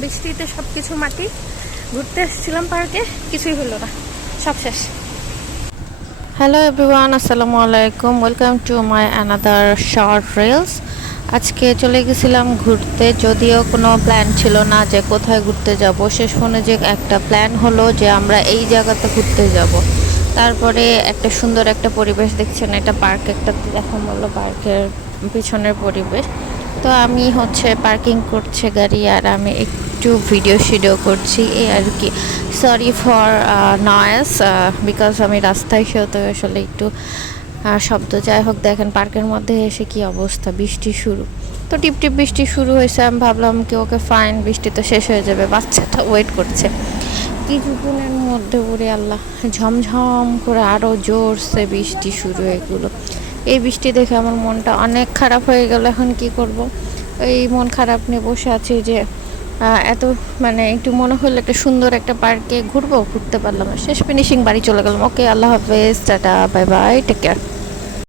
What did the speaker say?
বৃষ্টিতে সব কিছু মাটি। ঘুরতে এসেছিলাম পার্কে, কিছুই হলো না, সব শেষ। হ্যালো এভরিওয়ান, আসসালামু আলাইকুম, welcome to my another short reels. আজকে চলে গেছিলাম ঘুরতে, যদিও কোনো প্ল্যান ছিল না যে কোথায় ঘুরতে যাব। শেষ ফোনে যে একটা প্ল্যান হলো যে আমরা এই জায়গাতে ঘুরতে যাব। তারপরে একটা সুন্দর একটা পরিবেশ দেখছেন, এটা পার্ক, একটা দেখা বললো পার্কের পিছনের পরিবেশ। তো আমি হচ্ছে পার্কিং করছে গাড়ি, আর আমি একটু ভিডিও করছি এই আর কি। সরি ফর নয়েস, বিকজ আমি রাস্তায় সেহেতু আসলে একটু শব্দ। যাই হোক, দেখেন পার্কের মধ্যে এসে কি অবস্থা, বৃষ্টি শুরু। তো টিপ টিপ বৃষ্টি শুরু হয়েছে, আমি ভাবলাম কি ওকে ফাইন, বৃষ্টি তো শেষ হয়ে যাবে, বাচ্চাটা ওয়েট করছে। কিছুক্ষণের মধ্যে উড়ে আল্লাহ, ঝমঝম করে আরও জোরসে বৃষ্টি শুরু এগুলো। এই বৃষ্টি দেখে আমার মনটা অনেক খারাপ হয়ে গেল। এখন কি করব, এই মন খারাপ নিয়ে বসে আছি যে এত মানে একটু মনে হলো একটা সুন্দর একটা পার্কে ঘুরবো, ঘুরতে পারলাম না। শেষ ফিনিশিং বাড়ি চলে গেলাম। ওকে, আল্লাহ হাফেজ, tata, bye bye, take care.